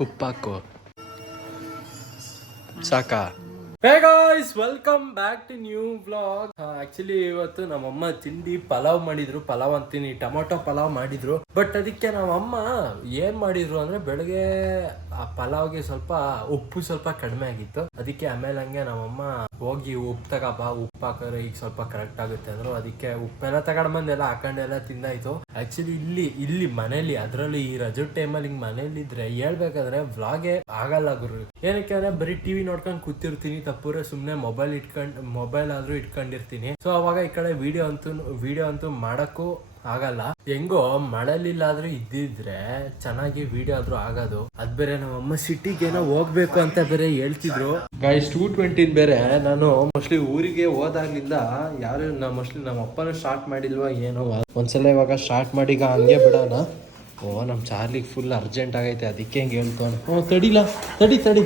ಉಪ್ಪಾಕು. ಸಾಕಾ? Hey guys welcome back to new blog actually ಇವತ್ತು ನಮ್ಮಮ್ಮ ತಿಂಡಿ ಪಲಾವ್ ಮಾಡಿದ್ರು, ಪಲಾವ್ ಅಂತೀನಿ, ಟೊಮೊಟೊ ಪಲಾವ್ ಮಾಡಿದ್ರು. ಬಟ್ ಅದಕ್ಕೆ ನಮ್ಮಮ್ಮ ಏನ್ ಮಾಡಿದ್ರು ಅಂದ್ರೆ ಬೆಳಗ್ಗೆ ಆ ಪಲಾವ್ಗೆ ಸ್ವಲ್ಪ ಉಪ್ಪು ಸ್ವಲ್ಪ ಕಡಿಮೆ ಆಗಿತ್ತು. ಅದಕ್ಕೆ ಆಮೇಲೆ ಹಂಗೆ ನಮ್ಮಮ್ಮ ಹೋಗಿ ಉಪ್ಪು ತಗಬ ಉಪ್ಪು ಹಾಕಿದ್ರೆ ಈಗ ಸ್ವಲ್ಪ ಕರೆಕ್ಟ್ ಆಗುತ್ತೆ ಅಂದ್ರು. ಅದಕ್ಕೆ ಉಪ್ಪೆಲ್ಲ ತಗೊಂಡ್ ಬಂದೆಲ್ಲ ಹಾಕೊಂಡೆಲ್ಲ ತಿಂದಾಯ್ತು. ಆಕ್ಚುಲಿ ಇಲ್ಲಿ ಇಲ್ಲಿ ಮನೇಲಿ, ಅದ್ರಲ್ಲಿ ಈ ರಜದ ಟೈಮಲ್ಲಿ ಹಿಂಗ್ ಮನೇಲಿ ಇದ್ರೆ ಹೇಳ್ಬೇಕಾದ್ರೆ ವ್ಲಾಗೆ ಆಗಲ್ಲ ಗುರು. ಏನಕ್ಕೆ ಅಂದ್ರೆ ಬರೀ ಟಿವಿ ನೋಡ್ಕೊಂಡ್ ಕೂತಿರ್ತೀನಿ ತಪ್ಪುರೆ ಸುಮ್ಮನೆ ಮೊಬೈಲ್ ಇಟ್ಕೊಂಡ್ ಮೊಬೈಲ್ ಆದ್ರೂ ಇಟ್ಕೊಂಡಿರ್ತೀನಿ. ಸೊ ಅವಾಗ ಈ ಕಡೆ ವಿಡಿಯೋ ಅಂತೂ ವಿಡಿಯೋ ಅಂತೂ ಮಾಡಕ್ಕೂ ಆಗಲ್ಲ. ಹೆಂಗೋ ಮಳೆಲಿಲ್ಲ ಆದ್ರೂ ಇದ್ದಿದ್ರೆ ಚೆನ್ನಾಗಿ ವಿಡಿಯೋ ಆದ್ರೂ ಆಗೋದು. ಅದ್ ಬೇರೆ ನಮ್ಮಮ್ಮ ಸಿಟಿಗೆ ಏನೋ ಹೋಗ್ಬೇಕು ಅಂತ ಬೇರೆ ಹೇಳ್ತಿದ್ರು. ಗೈಸ್ ಟೂ ಟ್ವೆಂಟಿನ್ ಬೇರೆ ನಾನು ಮೋಸ್ಟ್ಲಿ ಊರಿಗೆ ಹೋದಾಗ್ಲಿಂದ ಯಾರು ನಾ ಮೋಸ್ಟ್ಲಿ ನಮ್ಮ ಅಪ್ಪನ ಸ್ಟಾರ್ಟ್ ಮಾಡಿಲ್ವಾ ಏನೋ ಒಂದ್ಸಲ ಇವಾಗ ಸ್ಟಾರ್ಟ್ ಮಾಡಿ ಈಗ ಹಂಗೆ ಬಿಡೋಣ. ಓ ನಮ್ಮ ಚಾರ್ಲಿಗೆ ಫುಲ್ ಅರ್ಜೆಂಟ್ ಆಗೈತೆ, ಅದಕ್ಕೆ ಹೆಂಗ್ ಹೇಳ್ತಾನೆ. ಓ ತಡಿಲ್ಲ ತಡಿ ತಡಿ.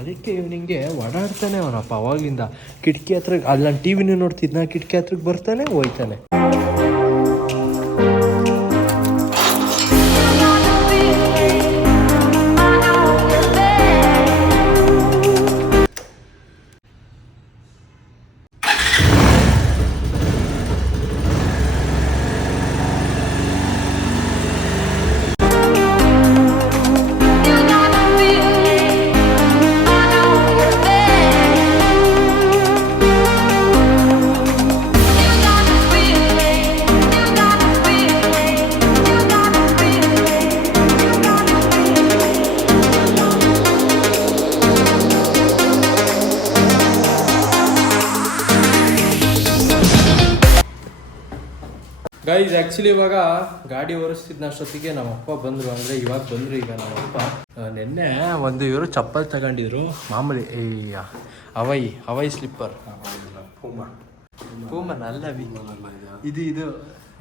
ಅದಕ್ಕೆ ಇವನಿಗೆ ಓಡಾಡ್ತಾನೆ ಅವನಪ್ಪ ಅವಾಗಿಂದ. ಕಿಟಕಿ ಹತ್ರ ಅಲ್ಲಿ, ನಾನು ಟಿ ವಿನೂ ನೋಡ್ತಿದ್ನ, ಕಿಟಕಿ ಹತ್ರಕ್ಕೆ ಬರ್ತಾನೆ, ಹೋಯ್ತಾನೆ. ಗೈಸ್ ಆಕ್ಚುಲಿ ಇವಾಗ ಗಾಡಿ ಓಡಿಸ್ತಿದ್ನ ಅಷ್ಟೊತ್ತಿಗೆ ನಮ್ಮ ಅಪ್ಪ ಬಂದ್ರು. ಅಂದ್ರೆ ಇವಾಗ ಬಂದ್ರು ಈಗ ನಮ್ಮ ಅಪ್ಪ. ನಿನ್ನೆ ಒಂದು ಇವರು ಚಪ್ಪಲ್ ತಗೊಂಡಿದ್ರು. ಮಾಮೂಲಿ ಈ ಹವೈ ಹವೈ ಸ್ಲಿಪ್ಪರ್ ಪೂಮನ್ ಅಲ್ಲ ವಿ ಇದು ಇದು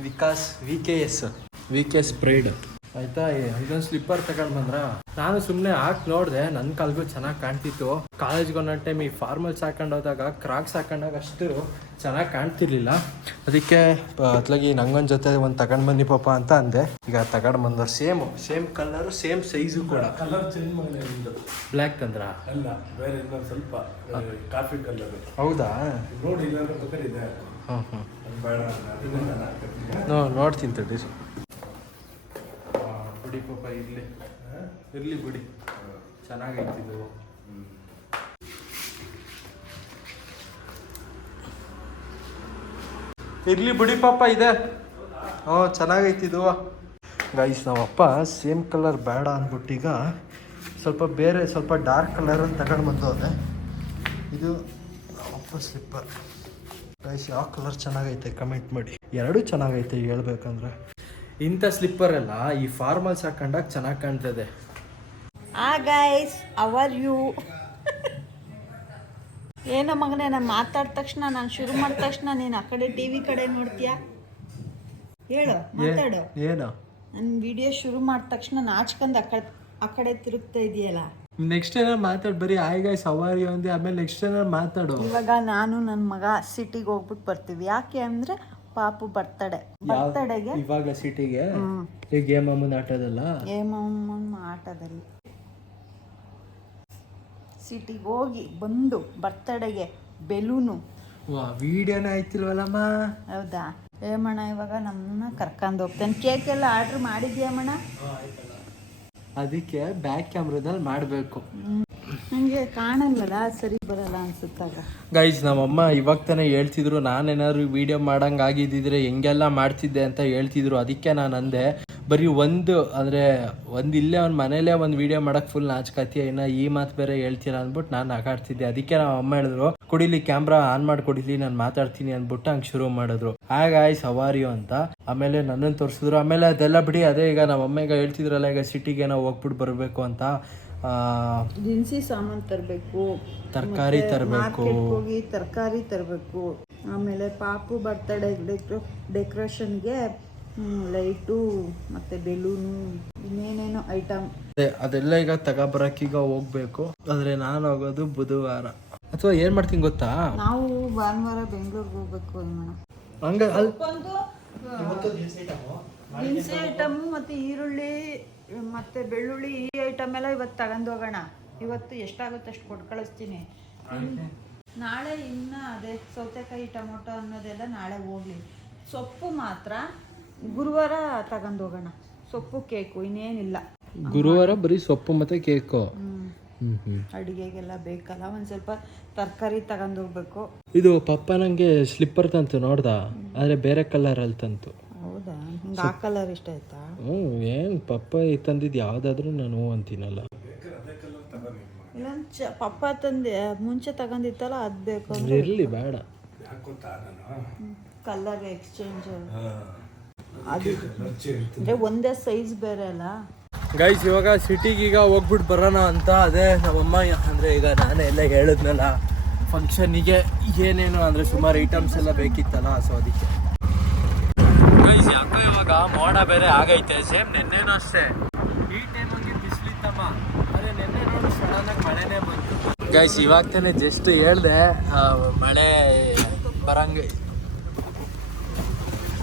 Vikas V K S V K S pride ಆಯ್ತಾ ಇದೊಂದು ಸ್ಲಿಪ್ಪರ್ ತಗೊಂಡ್ ಬಂದ್ರ? ನಾನು ಸುಮ್ಮನೆ ಹಾಕ್ ನೋಡಿದೆ ನನ್ನ ಕಾಲ್ಗೂ ಚೆನ್ನಾಗಿ ಕಾಣ್ತಿತ್ತು. ಕಾಲೇಜ್ಗೆ ಒಂದೊಂದು ಟೈಮ್ ಈ ಫಾರ್ಮಲ್ಸ್ ಹಾಕೊಂಡು ಹೋದಾಗ ಕ್ರಾಕ್ಸ್ ಹಾಕೊಂಡಾಗ ಅಷ್ಟು ಚೆನ್ನಾಗಿ ಕಾಣ್ತಿರ್ಲಿಲ್ಲ. ಅದಕ್ಕೆ ಅತ್ಲಾಗಿ ನಂಗೊಂದು ಜೊತೆ ಒಂದು ತಗೊಂಡು ಬನ್ನಿ ಪಾಪ ಅಂತ ಅಂದೆ. ಈಗ ತಗೊಂಡು ಬಂದವ್ರು same same colour same size ಕೂಡ. ಕಲರ್ ಚೇಂಜ್ ಮಾಡಿ ನಿಮ್ದು? ಬ್ಲ್ಯಾಕ್ ತಂದ್ರ? ಅಲ್ಲ ಬೇರೆ ಇನ್ನೊಂದು ಸ್ವಲ್ಪ ಕಾಫಿ ಕಲರ್ ಹೌದಾ? ನೋಡಿ ಇಲ್ಲ ಬೇಕಾದ್ರೆ ಇದೆ. ನೋಡ್ತೀನಿ ತಡಿ ಬಿಡಿ ಪಾಪ ಇರ್ಲಿ. ಇರಲಿ ಬಿಡಿ. ಚೆನ್ನಾಗೈತಿದು ಇರಲಿ ಬಿಡಿ ಪಾಪ ಇದೆ. ಹ್ಞೂ ಚೆನ್ನಾಗೈತಿದು ಗೈಸ್ ನಾವಪ್ಪ ಸೇಮ್ ಕಲರ್ ಬೇಡ ಈಗ ಸ್ವಲ್ಪ ಬೇರೆ, ಸ್ವಲ್ಪ ಡಾರ್ಕ್ ಕಲರನ್ನು ತಗೊಂಡು ಬಂದೋದೆ ಇದು ನಮ್ಮಪ್ಪ ಸ್ಲಿಪ್ಪರ್ ಗೈಸ್ ಯಾವ ಕಲರ್ ಚೆನ್ನಾಗೈತೆ? ಕಮೆಂಟ್ ಮಾಡಿ. ಎರಡೂ ಚೆನ್ನಾಗೈತೆ ಹೇಳ್ಬೇಕಂದ್ರೆ. ಇಂಥ ಸ್ಲಿಪ್ಪರ್ ಎಲ್ಲ ಈ ಫಾರ್ಮಲ್ಸ್ ಹಾಕೊಂಡಾಗ ಚೆನ್ನಾಗಿ ಕಾಣ್ತದೆ. ಆ ಗೈಸ್ ಅವರ್ ಯು ಏನೋ ಮಗನೇ ನಾನು ಮಾತಾಡಿದ ತಕ್ಷಣ ನಾನು ಶುರು ಮಾಡಿದ ತಕ್ಷಣ ನೀನು ಆ ಕಡೆ ಟಿ ವಿ ಕಡೆ ನೋಡ್ತೀಯಾ? ಹೇಳು ಮಾತಾಡು. ಏನು? ನನ್ನ ವಿಡಿಯೋ ಶುರು ಮಾಡಿದ ತಕ್ಷಣ ನಾಚ್ಕೊಂಡು ಆ ಕಡೆ ಆ ಕಡೆ ತಿರುಗ್ತಾ ಇದೆಯಲ್ಲ. ನೆಕ್ಸ್ಟ್ ಏನಾರು ಮಾತಾಡು ಬರೀ ಆಯ್ ಗಾಯ್ ಸವಾರಿ ಒಂದೇ ಆಮೇಲೆ ನೆಕ್ಸ್ಟ್ ಏನಾರು ಮಾತಾಡು. ಇವಾಗ ನಾನು ನನ್ನ ಮಗ ಸಿಟಿಗೆ ಹೋಗ್ಬಿಟ್ಟು ಬರ್ತೀವಿ. ಯಾಕೆ ಅಂದರೆ ಪಾಪು ಬರ್ತಡೆ. ಬರ್ತಡೆಗೆ ಇವಾಗ ಸಿಟಿಗೆ? ಈ ಗೇಮ್ ಅಮ್ಮನ ಆಟದಲ್ಲ? ಏಮಮ್ಮ ಆಟದಲ್ಲಿ. ಸಿಟಿಗೆ ಹೋಗಿ ಬಂದು ಬರ್ತಡೆಗೆ ಬೆಲೂನು. ವಾ ವಿಡಿಯೋನ ಆಯ್ತಿಲ್ವಲ್ಲಮ್ಮ? ಹೌದಾ? ಏಮಣ್ಣ ಇವಾಗ ನಮ್ಮನ್ನ ಕರ್ಕೊಂಡು ಹೋಗ್ತಾನೆ. ಕೇಕ್ ಎಲ್ಲ ಆರ್ಡ್ರ್ ಮಾಡಿದ್ಯಾಮಣ್ಣ ಅದಕ್ಕೆ ಬ್ಯಾಕ್ ಕ್ಯಾಮ್ರಾದಲ್ಲಿ ಮಾಡಬೇಕು. ಸರಿ ಬರಲ್ಲ ಗೈಸ್ ನಮ್ಮಮ್ಮ ಇವಾಗ ತಾನೇ ಹೇಳ್ತಿದ್ರು, ನಾನೇನಾದ್ರು ವಿಡಿಯೋ ಮಾಡಂಗೆ ಆಗಿದ್ದಿದ್ರೆ ಹೆಂಗೆಲ್ಲ ಮಾಡ್ತಿದ್ದೆ ಅಂತ ಹೇಳ್ತಿದ್ರು. ಅದಕ್ಕೆ ನಾನು ಅಂದೆ, ಬರೀ ಒಂದು, ಅಂದರೆ ಒಂದು ಇಲ್ಲೇ ಅವ್ನ ಮನೇಲೇ ಒಂದು ವಿಡಿಯೋ ಮಾಡೋಕ್ಕೆ ಫುಲ್ ನಾಚ್ಕತ್ತೀಯ ಇನ್ನು ಈ ಮಾತು ಬೇರೆ ಹೇಳ್ತೀರಾ ಅಂದ್ಬಿಟ್ಟು ನಾನು ಆಗಾಡ್ತಿದ್ದೆ ಅದಕ್ಕೆ ನಮ್ಮ ಅಮ್ಮ ಹೇಳಿದ್ರು, ಕುಡಿಲಿ ಕ್ಯಾಮ್ರಾ ಆನ್ ಮಾಡಿ ಕೊಡಿಲಿ ನಾನು ಮಾತಾಡ್ತೀನಿ ಅಂದ್ಬಿಟ್ಟು ಹಂಗೆ ಶುರು ಮಾಡಿದ್ರು. ಹಾಗಾಯ್ ಸವಾರಿಯೋ ಅಂತ. ಆಮೇಲೆ ನನ್ನನ್ನು ತೋರಿಸಿದ್ರು. ಆಮೇಲೆ ಅದೆಲ್ಲ ಬಿಡಿ, ಅದೇ ಈಗ ನಮ್ಮ ಅಮ್ಮ ಈಗ ಹೇಳ್ತಿದ್ರಲ್ಲ, ಈಗ ಸಿಟಿಗೆ ನಾವು ಹೋಗ್ಬಿಟ್ಟು ಬರಬೇಕು ಅಂತ. ದಿನಸಿ ಸಾಮಾನು ತರಬೇಕು ತರಕಾರಿ ತರಬೇಕು. ಹೋಗಿ ತರಕಾರಿ ತರಬೇಕು. ಆಮೇಲೆ ಪಾಪು ಬರ್ತಡೆ ಡೆಕ್ರೋ ಡೆಕೋರೇಷನ್ಗೆ ಲೈಟು ಮತ್ತೆ ಬೆಲೂನು ಇನ್ನೇನೇನೋ ಐಟಮ್ ಅದೇ ಅದೆಲ್ಲ ಈಗ ತಗೊಬರಕ್ಕೆ ಈಗ ಹೋಗ್ಬೇಕು. ಆದ್ರೆ ನಾನು ಹೋಗೋದು ಬುಧವಾರ. ಅಥವಾ ಏನ್ ಮಾಡ್ತೀನಿ ಗೊತ್ತಾ? ನಾವು ಭಾನುವಾರ ಬೆಂಗಳೂರಿಗೆ ಹೋಗ್ಬೇಕು ಅಮ್ಮಣ್ಣ ಹಂಗ ಅಲ್ಪ ದಿನಸಿ ಐಟಮು ಮತ್ತು ಈರುಳ್ಳಿ ಮತ್ತು ಬೆಳ್ಳುಳ್ಳಿ ಈ ಐಟಮ್ ಎಲ್ಲ ಇವತ್ತು ತಗೊಂಡು ಹೋಗೋಣ. ಇವತ್ತು ಎಷ್ಟಾಗುತ್ತೆ ಅಷ್ಟು ಕೊಟ್ಟು ಕಳಿಸ್ತೀನಿ. ನಾಳೆ ಇನ್ನ ಅದೇ ಸೌತೆಕಾಯಿ ಟೊಮೊಟೊ ಅನ್ನೋದೆಲ್ಲ ನಾಳೆ ಹೋಗ್ಲಿ. ಸೊಪ್ಪು ಮಾತ್ರ ಗುರುವಾರ ತಗೊಂಡು ಹೋಗೋಣ. ಸೊಪ್ಪು ಕೇಕು ಇನ್ನೇನಿಲ್ಲ. ಗುರುವಾರ ಬರೀ ಸೊಪ್ಪು ಮತ್ತೆ ಕೇಕು. ಅಡುಗೆಗೆಲ್ಲ ಬೇಕಲ್ಲ ಒಂದು ಸ್ವಲ್ಪ ತರಕಾರಿ ತಗೊಂಡು ಹೋಗ್ಬೇಕು. ಇದು ಪಪ್ಪ ನಂಗೆ ಸ್ಲಿಪ್ಪರ್ ತಂತು ನೋಡ್ದ? ಆದ್ರೆ ಬೇರೆ ಕಲರ್ ಅಲ್ಲಿ ತಂತು. ಹೌದಾ? ಆ ಕಲರ್ ಇಷ್ಟ ಆಯ್ತಾ? ಹ್ಞೂ ಏನು ಪಪ್ಪ ತಂದಿದ್ದು ಯಾವುದಾದ್ರೂ ನಾನು ಹ್ಞೂ ಅಂತೀನಲ್ಲ. ಚ ಪಪ್ಪ ತಂದೆ ಮುಂಚೆ ತಗೊಂಡಿತ್ತಲ್ಲ ಅದು ಬೇಕು ಅಂದ್ರೆ. ಇರಲಿ ಬೇಡ. ಯಾಕೆ ಗೊತ್ತಾ ನಾನು ಕಲರ್ ಎಕ್ಸ್ಚೇಂಜ್ ಅದು ಒಂದೇ ಸೈಜ್ ಬೇರೆ ಅಲ್ಲ. ಗೈಸ್ ಇವಾಗ ಸಿಟಿಗೆ ಈಗ ಹೋಗ್ಬಿಟ್ಟು ಬರೋಣ ಅಂತ ಅದೇ ನಮ್ಮಮ್ಮ ಅಂದರೆ ಈಗ ನಾನೇ ಎಲ್ಲ ಹೇಳಿದ್ನಲ್ಲ ಫಂಕ್ಷನಿಗೆ ಏನೇನು ಅಂದ್ರೆ ಸುಮಾರು ಐಟಮ್ಸ್ ಎಲ್ಲ ಬೇಕಿತ್ತಲ್ಲ ಸೊ ಅದಕ್ಕೆ. ಗೈಸ್ ಯಾಕೋ ಇವಾಗ ಮೋಡ ಬೇರೆ ಆಗೈತೆ. ಸೇಮ್ ನೆನ್ನೆನೂ ಅಷ್ಟೇ. ಈ ಟೈಮಲ್ಲಿ ಬಿಸಿಲಿತ್ತಮ್ಮ. ಅದೇ ನೆನ್ನೆ ನೋಡಿ ಸಡನ್ ಆಗಿ ಮಳೆನೇ ಬಂತು. ಗೈಸ್, ಇವಾಗ ತಾನೆ ಜಸ್ಟ್ ಹೇಳ್ದೆ ಮಳೆ ಬರಂಗೆ.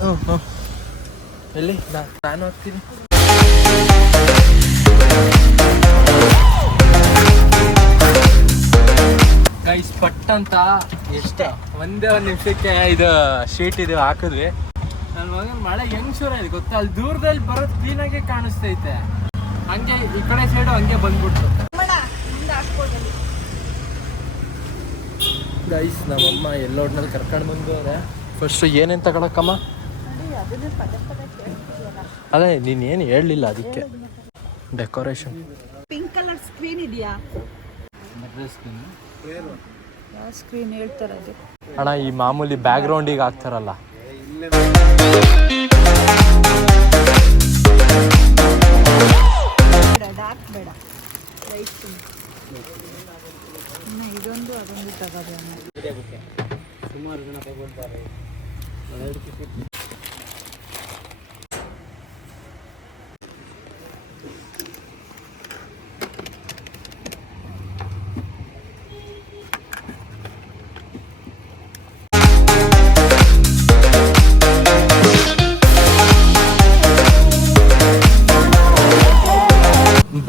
ಹ್ಞೂ ಹ್ಞೂ ಎಲ್ಲಿ? ನಾನು ಹೋಗ್ತೀನಿ. ಗೈಸ್ ಪಟ್ಟಂತ ಎಷ್ಟ, ಒಂದೇ ಒಂದು ನಿಮಿಷಕ್ಕೆ ಇದು ಶೀಟ್ ಇದು ಹಾಕಿದ್ವಿ. ಮಗನ ಮಳೆ ಹೆಂಗ್ ಶುರು ಆಯ್ತು ಗೊತ್ತಾ? ಅಲ್ಲಿ ದೂರದಲ್ಲಿ ಬರೋದು ಕ್ಲೀನಾಗೆ ಕಾಣಿಸ್ತೈತೆ. ಹಂಗೆ ಈ ಕಡೆ ಸೈಡು ಹಂಗೆ ಬಂದ್ಬಿಡ್ತು. ಗೈಸ್ ನಮ್ಮಮ್ಮ ಎಲ್ಲೋಡ್ನಲ್ಲಿ ಕರ್ಕೊಂಡು ಬಂದವ್ರೆ ಫಸ್ಟ್ ಏನೇನು ತಗೊಳಕ್ಕಮ್ಮ? ಅದೇ ನೀನು ಏನು ಹೇಳಲಿಲ್ಲ ಅದಕ್ಕೆ. ಡೆಕೋರೇಷನ್ ಪಿಂಕ್ ಕಲರ್ ಸ್ಕ್ರೀನ್ ಇದೆಯಾ? ಸ್ಕ್ರೀನ್ ಹೇಳ್ತಾರೆ ಅಣ್ಣ ಈ ಮಾಮೂಲಿ ಬ್ಯಾಕ್ ಗ್ರೌಂಡಿಗೆ ಹಾಕ್ತಾರಲ್ಲ. ಡಾರ್ಕ್ ಬೇಡ ಲೈಟ್ ಇನ್ನು ಇದೊಂದು ಅದೊಂದು ತಗೋಬೇಡ ಸುಮಾರು ಜನ ತಗೊಳ್ತಾರೆ.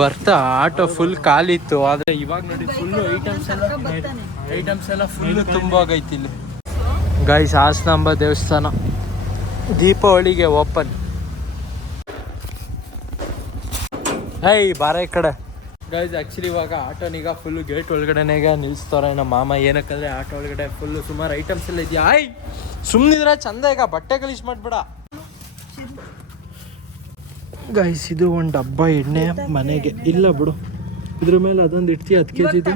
ಬರ್ತಾ ಆಟೋ ಫುಲ್ ಖಾಲಿತ್ತು ಆದ್ರೆ ಇವಾಗ ನೋಡಿ ಫುಲ್ ಐಟಮ್ಸ್ ಎಲ್ಲ ಐಟಮ್ಸ್ ಎಲ್ಲ ಫುಲ್ ತುಂಬೋಗೈತಿ ಇಲ್ಲಿ. ಗೈಸ್ ಹಾಸನಾಂಬ ದೇವಸ್ಥಾನ. ದೀಪಾವಳಿಗೆ ಓಪನ್ ಹೈ ಬಾರ ಈ ಕಡೆ. ಗೈಸ್ ಆ್ಯಕ್ಚುಲಿ ಇವಾಗ ಆಟೋನೀಗ ಫುಲ್ ಗೇಟ್ ಒಳಗಡೆನೆಗ ನಿಲ್ಸ್ತಾರೆ. ನಮ್ಮ ಮಾಮ ಏನಕ್ಕಂದ್ರೆ ಆಟೋ ಒಳಗಡೆ ಫುಲ್ ಸುಮಾರು ಐಟಮ್ಸ್ ಎಲ್ಲ ಇದೆಯಾ? ಆಯ್ ಸುಮ್ಮನಿದ್ರೆ ಚಂದ ಈಗ ಬಟ್ಟೆ ಕಳಿಸ್ ಮಾಡ್ಬೇಡ. ಗೈಸ್ ಇದು ಒಂದು ಡಬ್ಬ ಎಣ್ಣೆ ಮನೆಗೆ. ಇಲ್ಲ ಬಿಡು. ಇದ್ರ ಮೇಲೆ ಅದೊಂದು ಇಡ್ತೀಯ ಹತ್ತು ಕೆ ಜಿದು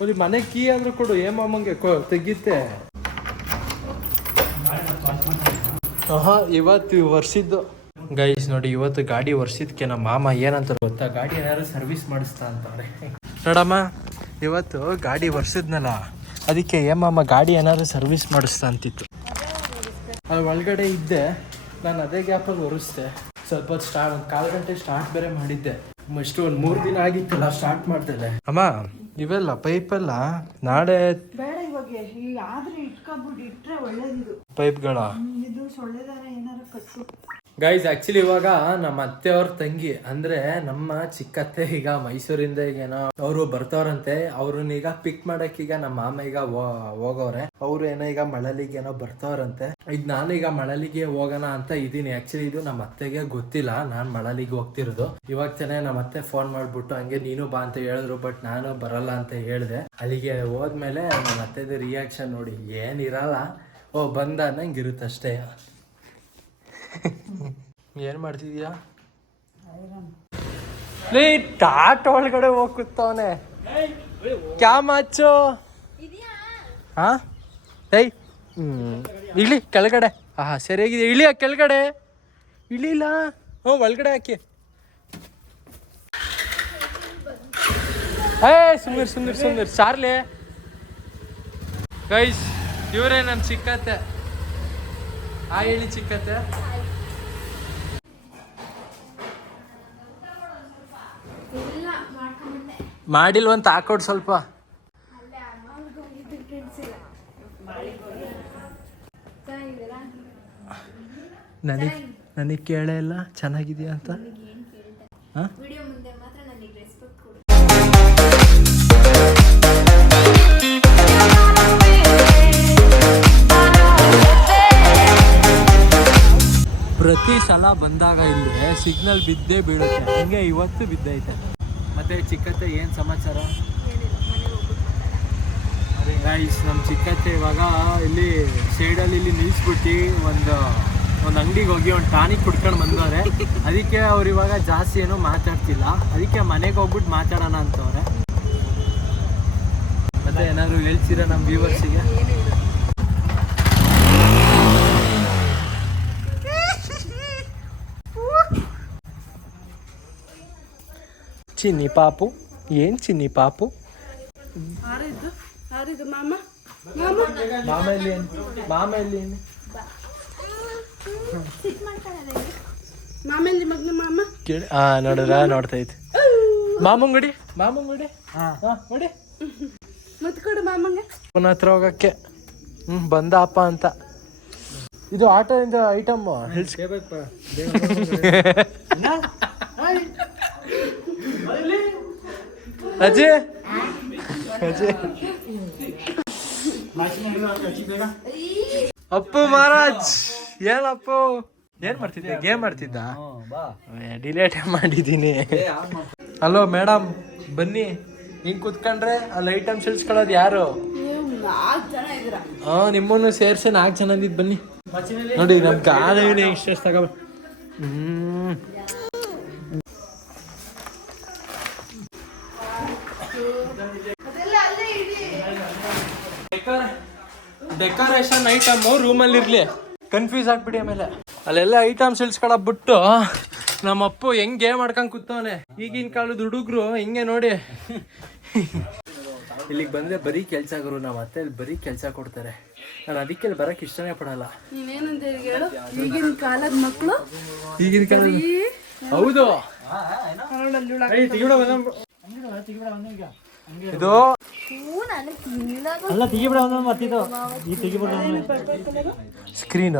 ಒಂದು ಮನೆ ಕೀ ಆದರೂ ಕೊಡು. ಏ ಮಾಮಂಗೆ ಕೊ- ತೆಗಿತೆ. ಆಹಾ ಇವತ್ತು ವರ್ಷಿದ್ದು ಗೈಸ್ ನೋಡಿ ಇವತ್ತು ಗಾಡಿ ವರ್ಷಿದ್ಕೆ ನಮ್ಮ ಮಾಮ ಏನಂತ ಗೊತ್ತಾ? ಗಾಡಿ ಏನಾದ್ರು ಸರ್ವಿಸ್ ಮಾಡಿಸ್ತಾ ಅಂತಾರೆ. ನೋಡಮ್ಮ ಇವತ್ತು ಗಾಡಿ ವರ್ಷಿದ್ನಲ್ಲ ಅದಕ್ಕೆ ಏ ಮಾಮ ಗಾಡಿ ಏನಾದ್ರು ಸರ್ವಿಸ್ ಮಾಡಿಸ್ತಾ ಅಂತಿತ್ತು. ಅದು ಒಳಗಡೆ ಇದ್ದೆ. ನಾನು ಅದೇ ಗ್ಯಾಪಲ್ಲಿ ಒರೆಸ್ದೆ. ಸ್ವಲ್ಪ ಹೊತ್ತು ಸ್ಟಾರ್ಟ್ ಒಂದು ಕಾಲು ಗಂಟೆ ಸ್ಟಾರ್ಟ್ ಬೇರೆ ಮಾಡಿದ್ದೆ. ಅಷ್ಟು ಒಂದು ಮೂರು ದಿನ ಆಗಿತ್ತಲ್ಲ ಸ್ಟಾರ್ಟ್ ಮಾಡ್ತೇನೆ. ಅಮ್ಮ ಇವೆಲ್ಲ ಪೈಪೆಲ್ಲ ನಾಳೆ ಬೇಡ ಇವಾಗ ಆದ್ರೆ ಇಟ್ಕೊಂಡ್ಬಿಟ್ಟು ಇಟ್ರೆ ಒಳ್ಳೇದಿದು. ಪೈಪ್ಗಳ ಇದು ಸೊಳ್ಳೆದಾರ ಏನಾರು ಕಟ್ಟು. ಗೈಸ್ ಆಕ್ಚುಲಿ ಇವಾಗ ನಮ್ಮ ಅತ್ತೆಯವ್ರ ತಂಗಿ, ಅಂದ್ರೆ ನಮ್ಮ ಚಿಕ್ಕತ್ತೆ ಈಗ ಮೈಸೂರಿಂದ ಈಗ ಏನೋ ಅವರು ಬರ್ತವ್ರಂತೆ. ಅವ್ರನ್ನ ಈಗ ಪಿಕ್ ಈಗ ನಮ್ಮ ಮಾಮ ಈಗ ಹೋಗವ್ರೆ. ಅವ್ರು ಏನೋ ಈಗ ಮಳಲಿಗೆ ಏನೋ ಬರ್ತವ್ರಂತೆ. ಈಗ ನಾನು ಈಗ ಮಳಲಿಗೆ ಹೋಗೋಣ ಅಂತ ಇದೀನಿ. ಆಕ್ಚುಲಿ ಇದು ನಮ್ಮ ಅತ್ತೆಗೆ ಗೊತ್ತಿಲ್ಲ. ನಾನ್ ಮಳಲಿಗೆ ಹೋಗ್ತಿರೋದು. ಇವಾಗ ತಾನೇ ನಮ್ಮ ಅತ್ತೆ ಫೋನ್ ಮಾಡ್ಬಿಟ್ಟು ಹಂಗೆ ನೀನು ಬಾ ಅಂತ ಹೇಳಿದ್ರು ಬಟ್ ನಾನು ಬರಲ್ಲ ಅಂತ ಹೇಳಿದೆ. ಅಲ್ಲಿಗೆ ಹೋದ್ಮೇಲೆ ನಮ್ಮ ಅತ್ತೆದು ರಿಯಾಕ್ಷನ್ ನೋಡಿ ಏನಿರಲ್ಲ. ಓ, ಬಂದ ಅನ್ನಂಗೆ ಇರುತ್ತಷ್ಟೇ ಏನ್ ಮಾಡ್ತಿದ್ಯಾ? ಲೇ, ಟಾಟ್ ಒಳಗಡೆ ಹೋಗ್ ಕೂತವನೆ. ಕ್ಯಾ ಮಾಚು? ಹಾ? ಏಯ್ ಇಳಿ ಕೆಳಗಡೆ. ಆಹಾ, ಸರಿಯಾಗಿದೆ. ಇಳಿಯ ಕೆಳಗಡೆ. ಇಳಿಲ್ಲ ಹ್ಞೂ ಒಳಗಡೆ ಹಾಕಿ. ಏ ಸುಂದರ್ ಸುಂದರ್ ಸುಂದರ್ ಸಾರ್ಲಿ. ಗೈಸ್, ಇವರೇ ನನ್ನ ಚಿಕ್ಕತ್ತೆ. ಆ ಹೇಳಿ ಚಿಕ್ಕತ್ತೆ. ಮಾಡಿಲ್ವಂತ ಹಾಕೊಡ್ ಸ್ವಲ್ಪ. ನನಗೆ ನನಗೆ ಕೇಳೇ ಇಲ್ಲ, ಚೆನ್ನಾಗಿದೆಯಾ ಅಂತ? ಪ್ರತಿ ಸಲ ಬಂದಾಗ ಇಲ್ಲಿ ಸಿಗ್ನಲ್ ಬಿದ್ದೇ ಬೀಳುತ್ತೆ. ಹಂಗೆ ಇವತ್ತು ಬಿದ್ದೈತೆ. ಮತ್ತೆ ಚಿಕ್ಕತ್ತೆ ಏನ್ ಸಮಾಚಾರ? ಗೈಸ್ ನಮ್ಮ ಚಿಕ್ಕತ್ತೆ ಇವಾಗ ಇಲ್ಲಿ ಸೈಡಲ್ಲಿ ಇಲ್ಲಿ ನಿಲ್ಲಿಸ್ಬಿಟ್ಟು ಒಂದು ಒಂದು ಅಂಗಡಿಗೆ ಹೋಗಿ ಒಂದು ಟಾನಿಕ್ ಕುಡ್ಕೊಂಡು ಬಂದವ್ರೆ. ಅದಕ್ಕೆ ಅವ್ರು ಇವಾಗ ಜಾಸ್ತಿ ಏನು ಮಾತಾಡ್ತಿಲ್ಲ. ಅದಕ್ಕೆ ಮನೆಗೆ ಹೋಗ್ಬಿಟ್ಟು ಮಾತಾಡೋಣ ಅಂತವ್ರೆ. ಮತ್ತೆ ಏನಾದ್ರು ಹೇಳ್ತೀರಾ ನಮ್ಮ ವ್ಯೂವರ್ಸಿಗೆ ಚಿನ್ನಿ ಪಾಪು? ಏನ್ ಚಿನ್ನಿ ಪಾಪು? ನೋಡಿದ್ರ ನೋಡ್ತಾ ಐತಿ ಮಾಮಂಗುಡಿ ಮಾಮಂಗುಡಿ ನೋಡಿ. ಅವನ ಹತ್ರ ಹೋಗಕ್ಕೆ. ಹ್ಮ್ ಬಂದ ಅಪ್ಪ ಅಂತ. ಇದು ಆಟೋದಿಂದ ಐಟಮ್ ಅಜ್ಜಿ? ಅಜ್ಜಿ? ಅಪ್ಪು ಮಹಾರಾಜ್ ಏನಪ್ಪು ಏನ್ ಮಾಡ್ತಿದ್ದೆ? ಗೇಮ್ ಮಾಡ್ತಿದ್ದ ಡಿಲೇಟ್ ಮಾಡಿದ್ದೀನಿ. ಹಲೋ ಮೇಡಮ್ ಬನ್ನಿ. ಹಿಂಗ್ ಕುತ್ಕೊಂಡ್ರೆ ಅಲ್ಲಿ ಐಟಮ್ಸ್ ಇಳ್ಸ್ಕೊಳ್ಳೋದು ಯಾರು? ಹಾ ನಿಮ್ಮನ್ನು ಸೇರ್ಸಿ ನಾಲ್ಕು ಜನ ಇದ್ದಿದ್ದು ಬನ್ನಿ. ನೋಡಿ ನಮ್ ಗಾಳಿನೇ ಇಷ್ಟ ತಗೋ ಹ್ಮ್. ಡೆಕೋರೇಷನ್ ಐಟಮ್ ರೂಮಲ್ಲಿ ಇರ್ಲಿ. ಕನ್ಫ್ಯೂಸ್ ಆಗ್ಬಿಡಿ ಆಮೇಲೆ. ಅಲ್ಲೆಲ್ಲ ಐಟಮ್ಸ್ ಇಳಿಸ್ಕೊಳಬಿಟ್ಟು ನಮ್ಮ ಅಪ್ಪು ಹೆಂಗೆ ಮಾಡ್ಕೊಂಡು ಮಾಡ್ಕೊಂಡ್ ಕೂತವನೆ. ಈಗಿನ ಕಾಲದ ಹುಡುಗರು ಹಿಂಗೆ ನೋಡಿ. ಇಲ್ಲಿಗೆ ಬಂದ್ರೆ ಬರೀ ಕೆಲ್ಸ ಗುರು ನಮ್ಮ ಅತ್ತೆ ಇಲ್ಲಿ ಬರೀ ಕೆಲಸ ಕೊಡ್ತಾರೆ. ನಾನು ಅದಕ್ಕೆ ಇಲ್ಲಿ ಬರಕ್ ಇಷ್ಟನೇ ಪಡಲ್ಲ. ನೀನೇನಂತ ಹೇಳು? ಈಗಿನ ಕಾಲದ ಮಕ್ಕಳು ಈಗಿನ ಕಾಲ ಹೌದು. ಇದು ಸ್ಕ್ರೀನ್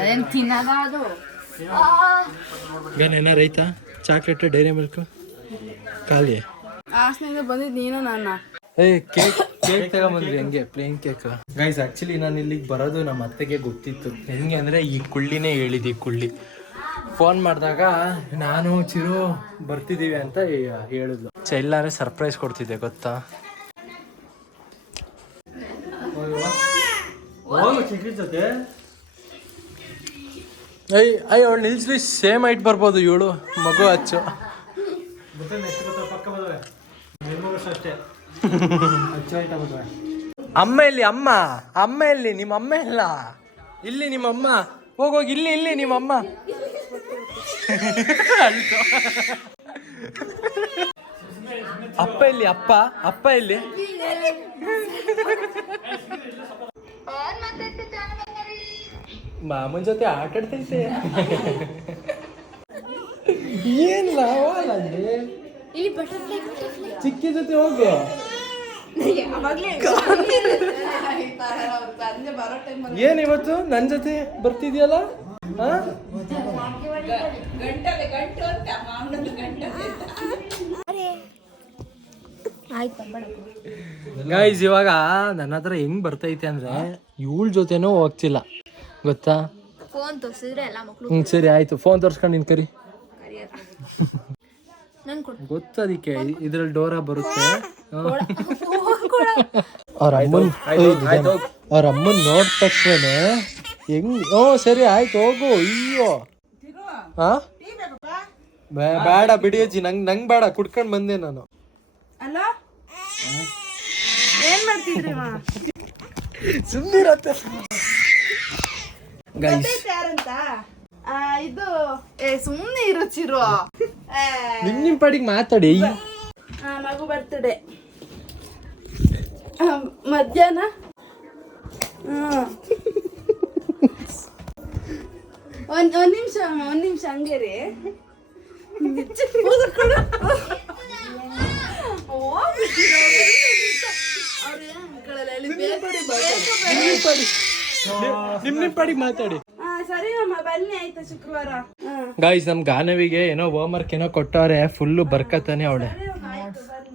ಅದೇನು ತಿನ್ನದ ಅದು? ಗನ್ ಏನಾರ ಐತಾ ಚಾಕ್ಲೇಟ್ ಡೈರಿ ಮಿಲ್ಕ್? ಖಾಲಿ? ಆಸನೆಯಿಂದ ಬಂದಿದ್ದು ನೀನು ನನ್ನ. ಏ ಕೇಕ್ ಕೇಕ್ ತಗೊಂಬಂದ್ರಿ ಹೆಂಗೆ? ಪ್ಲೇನ್ ಕೇಕ್ ಗೈಸ್ ಆಕ್ಚುಲಿ ನಾನು ಇಲ್ಲಿಗೆ ಬರೋದು ನಮ್ಮ ಅತ್ತೆಗೆ ಗೊತ್ತಿತ್ತು. ಹೆಂಗೆ ಅಂದ್ರೆ ಈ ಕುಳ್ಳಿನೇ ಹೇಳಿದ್ದು ಈ ಕುಳ್ಳಿ. ಫೋನ್ ಮಾಡಿದಾಗ ನಾನು ಚಿರು ಬರ್ತಿದ್ದೀವಿ ಅಂತ ಹೇಳಿದ್ಲು. ಚ ಇಲ್ಲಾಂದ್ರೆ ಸರ್ಪ್ರೈಸ್ ಕೊಡ್ತಿದ್ದೆ ಗೊತ್ತಾ? ಐ ಐ ಅವಳು ನಿಲ್ಸ್ರಿ ಸೇಮ್ ಐಟ್ ಬರ್ಬೋದು ಇವಳು ಮಗು ಅಚ್ಚು. ಅಮ್ಮ ಇಲ್ಲಿ ಅಮ್ಮ? ಅಮ್ಮ ಇಲ್ಲಿ ನಿಮ್ಮ ಅಮ್ಮ ಇಲ್ಲ ಇಲ್ಲಿ ನಿಮ್ಮ ಅಮ್ಮ? ಹೋಗೋಗಿ ಇಲ್ಲಿ ಇಲ್ಲಿ ನಿಮ್ಮ ಅಮ್ಮ. ಅಪ್ಪ ಇಲ್ಲಿ ಅಪ್ಪ? ಅಪ್ಪ ಎಲ್ಲಿ? ಮಾಮನ್ ಜೊತೆ ಆಟ ಆಡ್ತೈತೆ ಏನ್ ಬಟರ್ಫ್ಲೈ ಚಿಕ್ಕಿ ಜೊತೆ ಹೋಗು. ಏನ್ ಇವತ್ತು? ನನ್ ಜೊತೆ ಬರ್ತಿದ್ಯಲ್ಲ? ಗೈಸ್ ಇವಾಗ ನನ್ನ ಹತ್ರ ಹೆಂಗ್ ಬರ್ತೈತೆ ಅಂದ್ರೆ ಇವಳ ಜೊತೆನೂ ಹೋಗ್ತಿಲ್ಲ. ಗೊತ್ತಾ? ಫೋನ್ ತೋರಿಸಿದ್ರೆ ಎಲ್ಲ ಮಕ್ಕಳು ಹ್ಮ್ ಸರಿ ಆಯ್ತು. ಫೋನ್ ತೋರ್ಸ್ಕೊಂಡು ನಿನ್ ಕರಿ. ನನ್ ಕೊಡು. ಗೊತ್ತದಕ್ಕೆ ಇದ್ರಲ್ಲಿ ಡೋರಾ ಬರುತ್ತೆ. ಅವ್ರ ಅಮ್ಮನ್ ಅವ್ರ ಅಮ್ಮನ್ ನೋಡ್ ತಕ್ಷಣ ಹೆಂಗ್ ಓ ಸರಿ ಆಯ್ತು ಹೋಗು. ಅಯ್ಯೋ. ಹಾ ಬೇ- ಬೇಡ ಬಿಡಿ ಅಜ್ಜಿ ನಂಗ್ ನಂಗ್ ಬೇಡ ಕುಡ್ಕೊಂಡ್ ಬಂದೆ ನಾನು. ಅಲ್ಲ ಏನ್ ಮಾಡ್ತಿದ್ರಿ ಮಾ ಸುಮ್ನಿರತ್ತೆ ಗೈಸ್ ಯಾರಂತ? ಆ, ಇದು ಏ ಸುಮ್ನೆ ಇರು ಚಿರು. ನಿಮ್ ನಿಮ್ ಪಾಡಿಗೆ ಮಾತಾಡಿ. ಆ, ಮಗು ಬರ್ತಡೆ ಮಧ್ಯಾಹ್ನ. ಒಂದ್ ಒಂದ್ ನಿಮಿಷ ಒಂದ್ ನಿಮಿಷ ಹಂಗೆ ರೀ ಅವ್ರು ನಿಮ್ ನಿಮ್ ಪಾಡಿಗೆ ಮಾತಾಡಿ. ಸರಿ ಅಮ್ಮ ಬನ್ನಿ ಆಯ್ತಾ ಶುಕ್ರವಾರ. ಗಾಯ್ಸ್ ನಮ್ ಗಾನವಿಗೆ ಏನೋ ಹೋಮ್ವರ್ಕ್ ಏನೋ ಕೊಟ್ಟವ್ರೆ ಫುಲ್ಲು ಬರ್ಕತಾನೆ ಅವಳೆ.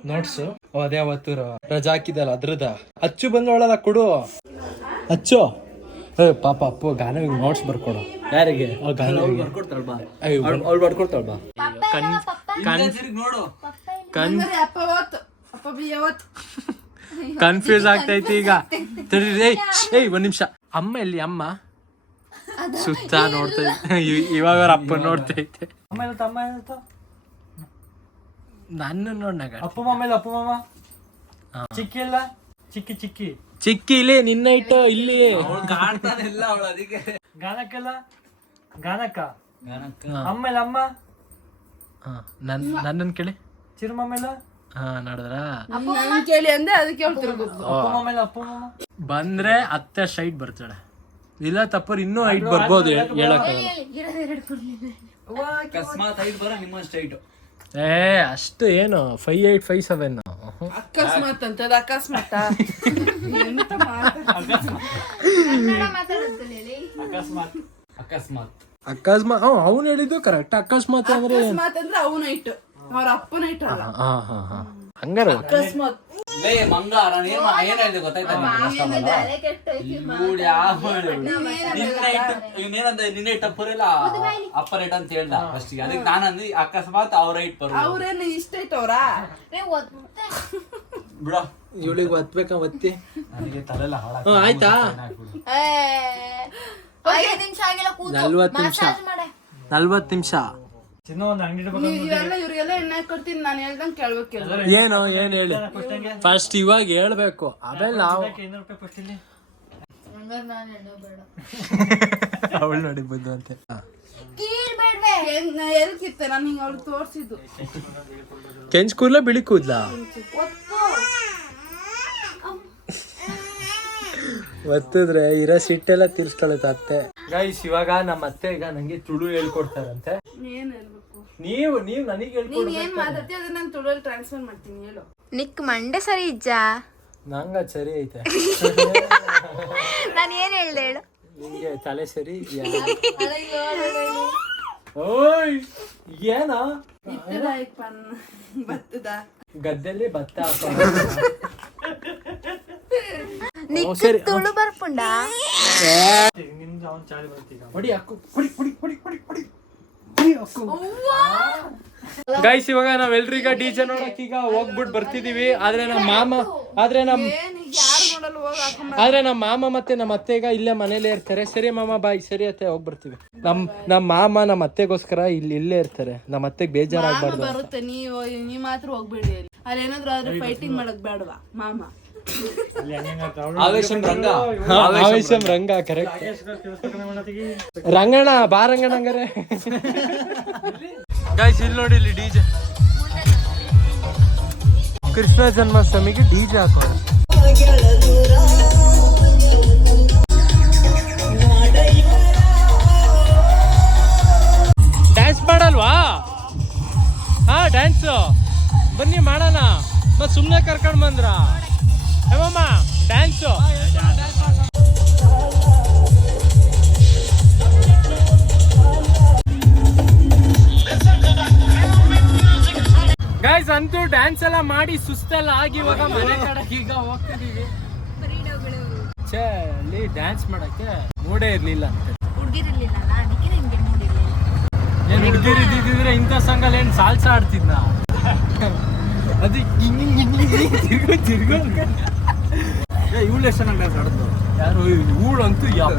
ನೋಟ್ಸು ಅದೇ ಅವತ್ತು ರ- ರಜಾ ಹಾಕಿದಲ್ಲ ಅದ್ರದ ಅಚ್ಚು ಬಂದವಳಲ್ಲ ಕೊಡು. ಅಚ್ಚು. ಏ ಪಾಪ ಅಪ್ಪು ಗಾನವಿಗೆ ನೋಟ್ಸ್ ಬರ್ಕೊಡು. ಯಾರಿಗೆ? ಅವ್ಳು ಬರ್ಕೊಡ್ತಾಳ ಬಾ. ಅಪ್ಪ ಬಿ ಯಾವತ್ ಕನ್ಫ್ಯೂಸ್ ಆಗ್ತೈತಿ ಈಗ. ತಡಿ ಏಯ್ ಏಯ್ ಒಂದ್ ನಿಮಿಷ. ಅಮ್ಮ? ಎಲ್ಲಿ ಅಮ್ಮ ಸುತ್ತ ನೋಡ್ತಾ ಇದ್ದೆ. ಇವಾಗ ಅವ್ರ ಅಪ್ಪ ನೋಡ್ತಾ ಇದ್ದೆ. ತಮ್ಮ ಏನಂತ ನನ್ನ ನೋಡ್ನಾಗ ಅಪ್ಪ ಮಾಮೇಲೆ ಅಪ್ಪ ಮಾಮ? ಚಿಕ್ಕಿ ಇಲ್ಲ? ಚಿಕ್ಕಿ ಚಿಕ್ಕಿ. ಚಿಕ್ಕಿ ಇಲ್ಲಿ ನಿನ್ನ ಇಟ್ಟು ಇಲ್ಲಿ. ಗಾನಕ್ಕೆಲ್ಲ ಗಾನಕ್ಕ ಅಮ್ಮ ಹಾ, ನನ್ನ ನನ್ನನ್ ಕೇಳಿ. ಚಿರುಮಾಮೇಲೆ ಹಾ ನಡದ್ರ? ನನ್ ಕೇಳಿ ಅಂದೆ ಅದಕ್ಕೆ ಅವ್ಳು ತಿರುಗುದ್ಲು ಅಪ್ಪ ಮಾಮೇಲೆ ಬಂದ್ರೆ ಅತ್ತೆ ಹೈಟ್ ಬರ್ತಾಳೆ. ಇಲ್ಲ ತಪ್ಪರ್ ಇನ್ನೂ ಹೈಟ್ ಬರ್ಬೋದು ಹೇಳಕ್ ಅಕಸ್ಮಾತ್ ಐದು ಬರ ನಿಮ್ಮ ಸ್ಟೈಟ್ ಏ ಅಷ್ಟು ಏನು? ಫೈವ್ ಏಟ್ ಫೈವ್ ಸೆವೆನ್ ಅಕಸ್ಮಾತ್ ಅಂತ ಅಕಸ್ಮಾತ್? ಅಕಸ್ಮಾತ ಅಕಸ್ಮಾತ್. ಅಕಸ್ಮಾತ್ ಅವ್ನು ಹೇಳಿದ್ದು ಕರೆಕ್ಟ್ ಅಕಸ್ಮಾತ್ ಅಂದ್ರೆ ಅಕಸ್ಮಾತ್ ಅಂದ್ರೆ ಅವನು ಇಟ್ಟು ಅವ್ರ ಅಪ್ಪನ ಇಟ್ಟಲ್ಲ. ಹಾ ಹಾ ಹಾ ಹಂಗಾರ ಅಕಸ್ಮಾತ್. ಲೇ ಮಂಗ ನಾನು ಏನ್ ಹೇಳಿದೆ ಗೊತ್ತಾಯ್ತಾ ನಿನ್ನೆ ಪುರಿಲ್ಲ ಅಪ್ಪ ಏಟ್ ಅಂತ ಹೇಳ್ದ ಫಸ್ಟ್ ಅದಕ್ಕೆ ನಾನು ಅಕಸ್ಮಾತ್ ಅವ್ರ ಇಟ್ ಬರು ಅವ್ರೇನು ಇಷ್ಟ ಇಟ್ಟವ್ರ ಬಿಡ. ಇವಳಿಗೆ ಒತ್ಬೇಕ ಒತ್ತಿ? ನನಗೆ ತಲೆಲ್ಲ ಆಯ್ತಾ? ನಲ್ವತ್ತು ನಿಮಿಷ. ನಲ್ವತ್ತು ನಿಮಿಷ. ಚಿನ್ನ ಒಂದು ಅಂಗಡಿ ನೀವ್ ಇವೆಲ್ಲ ಇವ್ರಿಗೆಲ್ಲ ಎಣ್ಣೆ ಕೊಡ್ತೀನಿ ನಾನು ಹೇಳ್ದಂಗ್ ಕೇಳ್ಬೇಕಿಲ್ಲ ಏನು ಏನು ಹೇಳಿ? ಫಸ್ಟ್ ಇವಾಗ ಹೇಳ್ಬೇಕು. ಆಮೇಲೆ ನಾವು ಇನ್ನೂರು ರೂಪಾಯಿ ಫಸ್ಟ್ ಇಲ್ಲಿ ಹಂಗಾರೆ ನಾನು ಎಣ್ಣೆ ಬೇಡ. ಅವಳು ನೋಡಿ ಬಂದು ಅಂತೆ. ಕೀಳ್ ಬೇಡ್ವೆ. ಎಲ್ಕಿತ್ತೆ ನಾನು ಹಿಂಗ ಅವ್ಳು ತೋರ್ಸಿದ್ದು. ಕೆಂಚ್ ಕೂದ್ಲ ಬಿಳಿ ಕೂದ್ಲ? ಒತ್ತಿದ್ರೆ ಇರೋ ಸಿಟ್ಟೆಲ್ಲ ತೀರ್ಸ್ಕೊಳತ್ತೆ ಅತ್ತೆ. ಗೈಸ್ ಇವಾಗ ನಮ್ಮ ಅತ್ತೆ ಈಗ ನಂಗೆ ತುಳು ಹೇಳ್ಕೊಡ್ತಾರಂತೆ. ಏನ್ ಹೇಳ್ಬೇಕು. ನೀವು ನೀವು ನನಗೆ ನೀನ್ ನೀವು ಏನು ಮಾತಾಡ್ತಿ? ಅದನ್ನ ನಾನು ತುಳುವಲ್ಲಿ ಟ್ರಾನ್ಸ್ಫರ್ ಮಾಡ್ತೀನಿ ಹೇಳು. ನಿಕ್ ಮಂಡೆ ಸರಿ ಇಜ್ಜ? ನಂಗ ಸರಿ ಐತೆ. ನಾನು ಏನು ಹೇಳ್ದೆ ಹೇಳು? ನಿಮಗೆ ತಲೆ ಸರಿ ಇದ್ಯಾ? ಓಯ್ ಏನ? ಇತ್ತದ ಪನ್ ಬತ್ತದ? ಗದ್ದೆಲಿ ಭತ್ತ ಹಾಕೋ. ನಿಕ್ ಸರಿ. ತುಳು ಬರ್ಪುಂಡ? ನಿಮ್ದು ಅವ್ನು ಚಾಲಿ ಬರ್ತೀಗ ಹೊಡಿ ಅಕ್ಕು ಹೊಡಿ ಹೊಡಿ ಹೊಡಿ ಹೊಡಿ ಹೊಡಿ ಗೈಸ್ ಇವಾಗ ನಾವೆಲ್ರಿಗ ಡಿ ಜೆ ನೋಡಕ್ ಈಗ ಹೋಗ್ಬಿಟ್ಟು ಬರ್ತಿದೀವಿ. ಆದ್ರೆ ನಮ್ಮ ಮಾಮ ಆದ್ರೆ ನಮ್ ಆದ್ರೆ ನಮ್ಮ ಮಾಮ ಮತ್ತೆ ನಮ್ಮ ಅತ್ತೆಗ ಇಲ್ಲೇ ಮನೇಲೆ ಇರ್ತಾರೆ. ಸರಿ ಮಾಮ ಬಾಯ್. ಸರಿ ಅತ್ತೆ ಹೋಗ್ ಬರ್ತೀವಿ. ನಮ್ ನಮ್ಮ ಮಾಮ ನಮ್ಮ ಅತ್ತೆಗೋಸ್ಕರ ಇಲ್ಲಿ ಇಲ್ಲೇ ಇರ್ತಾರೆ. ನಮ್ಮ ಅತ್ತೆಗೆ ಬೇಜಾರಾಗ್ಬಾರ್ದು. ಬರುತ್ತೆ ನೀವು ನೀವ್ ಮಾತ್ರ ಹೋಗ್ಬೇಡಿ ಅಲ್ಲಿ. ಅಲ್ಲಿ ಏನಾದ್ರು ಆದ್ರೆ ಫೈಟಿಂಗ್ ಮಾಡಕ್ ಬೇಡವಾ? ಮಾಮ. ಆವೇಶಂ ರಂಗ. ಆವೇಶಂ ರಂಗ. ಕರೆಕ್ಟ್ ರಂಗಣ್ಣ ಬಾ ರಂಗಣ್ಣ ಹಂಗಾರೆ. ಗೈಸ್ ಇಲ್ಲಿ ನೋಡಿ ಇಲ್ಲಿ ಡಿಜೆ ಕೃಷ್ಣ ಜನ್ಮಾಷ್ಟಮಿಗೆ ಡಿಜೆ ಹಾಕೋಣ. ಡ್ಯಾನ್ಸ್ ಮಾಡಲ್ವಾ? ಹಾ ಡ್ಯಾನ್ಸ್ ಬನ್ನಿ ಮಾಡೋಣ. ಮತ್ತೆ ಸುಮ್ಮನೆ ಕರ್ಕೊಂಡು ಬಂದ್ರ? ಹೇಮಮ್ಮ ಡ್ಯಾನ್ಸು ಗೈಸ್ ಅಂತೂ ಡ್ಯಾನ್ಸ್ ಎಲ್ಲ ಮಾಡಿ ಸುಸ್ತೆಲ್ಲ ಆಗಿ ಇವಾಗ ಮನೆ ಕಡೆ ಈಗ ಹೋಗ್ತಿದೀವಿ. ಅಲ್ಲಿ ಡ್ಯಾನ್ಸ್ ಮಾಡಕ್ಕೆ ಮೂಡೇ ಇರ್ಲಿಲ್ಲ ಅಂತ. ಅದಕ್ಕೆ ಏನ್ ಹುಡುಗಿರು ಇದ್ದಿದ್ರೆ ಇಂಥ ಸಂಘಲ್ ಏನ್ ಸಾಲ್ಸ ಆಡ್ತಿದ್ನ? ಅದು ಹಿಂಗ್ ಹಿಂಗ್ ಹಿಂಗ್ ಹಿಂಗ್ ಹಿಂಗ್ ತಿರ್ಗೋ ತಿರ್ಗೋ ಇವಳು ಎಷ್ಟು ಚೆನ್ನಾಗಿ ಡ್ಯಾನ್ಸ್ ಆಡಿದ್ಲು ಯಾರು? ಯಾವ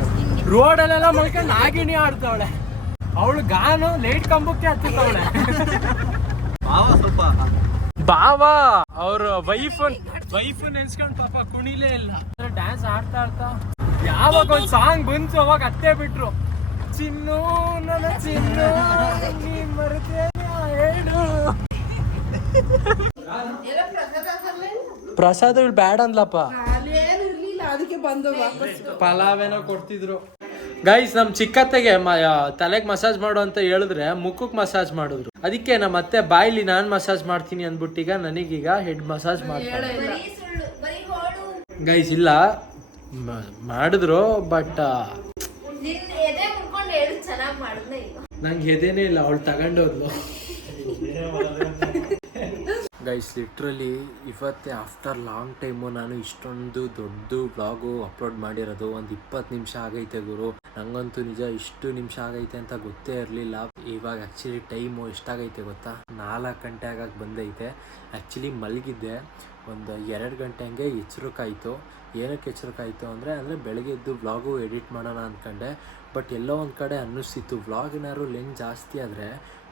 ರೋಡಲ್ಲೆಲ್ಲ ಮಲ್ಕೊಂಡು ನಾಗಿಣಿ ಆಡ್ತಾವಳೆ. ಅವಳು ಗಾನು ಲೈಟ್ ಕಂಬಕ್ಕೆ ಹತ್ತಿರ್ತಾವಳೆ ಭಾವ ಸ್ವಲ್ಪ. ಬಾವ ಅವ್ರ ವೈಫ್ ವೈಫ್ ನೆನ್ಸ್ಕೊಂಡ್ ಪಾಪ ಕುಣಿಲೇ ಇಲ್ಲ. ಡ್ಯಾನ್ಸ್ ಆಡ್ತಾ ಆಡ್ತಾ ಯಾವಾಗ ಒಂದ್ ಸಾಂಗ್ ಬಂತು ಅವಾಗ ಅತ್ತೆ ಬಿಟ್ರು. ಚಿನ್ನು ನನ್ನ ಚಿನ್ನು ನೀ ಮರೆತೇನ ಹೇಳು. ಪ್ರಸಾದಗಳು ಬ್ಯಾಡ್ ಅಂದ್ಲಪ್ಪ ಅದಕ್ಕೆ ಬಂದು ವಾಪಸ್ ಪಲಾವೇನೋ ಕೊಡ್ತಿದ್ರು. ಗೈಸ್ ನಮ್ ಚಿಕ್ಕತ್ತೆಗೆ ತಲೆಗೆ ಮಸಾಜ್ ಮಾಡು ಅಂತ ಹೇಳಿದ್ರೆ ಮುಖಕ್ ಮಸಾಜ್ ಮಾಡಿದ್ರು. ಅದಕ್ಕೆ ನಮ್ಮ ಅತ್ತೆ ಬಾಯಿಲಿ ನಾನ್ ಮಸಾಜ್ ಮಾಡ್ತೀನಿ ಅಂದ್ಬಿಟ್ಟೀಗ ನನಗೀಗ ಹೆಡ್ ಮಸಾಜ್ ಮಾಡ್ತಾರೆ. ಗೈಸ್ ಇಲ್ಲ. ಮಾಡಿದ್ರು ಬಟ್ ನಂಗೆ ಎದೇನೇ ಇಲ್ಲ ಅವಳು ತಗೊಂಡೋದ್ಲು. ಗೈಸ್ ಲಿಟ್ರಲಿ ಇವತ್ತೇ ಆಫ್ಟರ್ ಲಾಂಗ್ ಟೈಮು ನಾನು ಇಷ್ಟೊಂದು ದೊಡ್ಡ ಬ್ಲಾಗು ಅಪ್ಲೋಡ್ ಮಾಡಿರೋದು, ಒಂದು ಇಪ್ಪತ್ತು ನಿಮಿಷ ಆಗೈತೆ ಗುರು. ನಂಗಂತೂ ನಿಜ ಇಷ್ಟು ನಿಮಿಷ ಆಗೈತೆ ಅಂತ ಗೊತ್ತೇ ಇರಲಿಲ್ಲ. ಇವಾಗ ಆ್ಯಕ್ಚುಲಿ ಟೈಮು ಎಷ್ಟಾಗೈತೆ ಗೊತ್ತಾ? ನಾಲ್ಕು ಗಂಟೆ ಆಗಕ್ಕೆ ಬಂದೈತೆ. ಆ್ಯಕ್ಚುಲಿ ಮಲಗಿದ್ದೆ. ಒಂದು ಎರಡು ಗಂಟೆ ಹಂಗೆ ಎಚ್ಚರಿಕಾಯಿತು ಏನಕ್ಕೆ ಎಚ್ಚರಿಕಾಯಿತು ಅಂದರೆ ಅಂದರೆ ಬೆಳಗ್ಗೆ ಎದ್ದು ವ್ಲಾಗು ಎಡಿಟ್ ಮಾಡೋಣ ಅಂದ್ಕೊಂಡೆ ಬಟ್ ಎಲ್ಲೋ ಒಂದು ಕಡೆ ಅನ್ನಿಸ್ತಿತ್ತು. ವ್ಲಾಗ್ ಏನಾದ್ರು ಲೆಂತ್ ಜಾಸ್ತಿ ಆದರೆ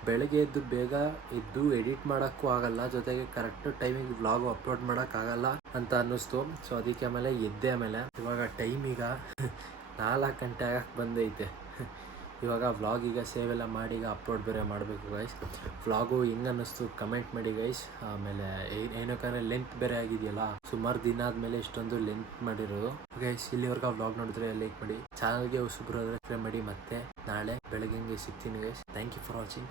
ಬೆಳಗ್ಗೆ ಎದ್ದು ಬೇಗ ಎದ್ದು ಎಡಿಟ್ ಮಾಡೋಕ್ಕೂ ಆಗಲ್ಲ, ಜೊತೆಗೆ ಕರೆಕ್ಟ್ ಟೈಮಿಗೆ ವ್ಲಾಗು ಅಪ್ಲೋಡ್ ಮಾಡೋಕ್ಕಾಗಲ್ಲ ಅಂತ ಅನ್ನಿಸ್ತು. ಸೊ ಅದಕ್ಕೆ ಆಮೇಲೆ ಎದ್ದೆ ಆಮೇಲೆ. ಇವಾಗ ಟೈಮ್ ಈಗ ನಾಲ್ಕು ಗಂಟೆ ಆಗಕ್ಕೆ ಬಂದೈತೆ. ಇವಾಗ ವ್ಲಾಗ್ ಈಗ ಸೇವ್ ಎಲ್ಲ ಮಾಡಿ ಈಗ ಅಪ್ಲೋಡ್ ಬೇರೆ ಮಾಡಬೇಕು ಗೈಸ್ ವ್ಲಾಗು ಹೆಂಗೆ ಅನ್ನಿಸ್ತು ಕಮೆಂಟ್ ಮಾಡಿ ಗೈಸ್ ಆಮೇಲೆ ಏನೋ ಏನಕ್ಕಂದ್ರೆ ಲೆಂತ್ ಬೇರೆ ಆಗಿದೆಯಲ್ಲ, ಸುಮಾರು ದಿನ ಆದಮೇಲೆ ಇಷ್ಟೊಂದು ಲೆಂತ್ ಮಾಡಿರೋದು. ಗೈಸ್ ಇಲ್ಲಿವರೆಗೂ ವ್ಲಾಗ್ ನೋಡಿದ್ರೆ ಲೈಕ್ ಮಾಡಿ. ಚಾನಲ್ಗೆ ಹೊಸಬ್ರು ಮಾಡಿ ಮತ್ತೆ ನಾಳೆ ಬೆಳಗ್ಗೆ ಸಿಗ್ತೀನಿ guys thank you for watching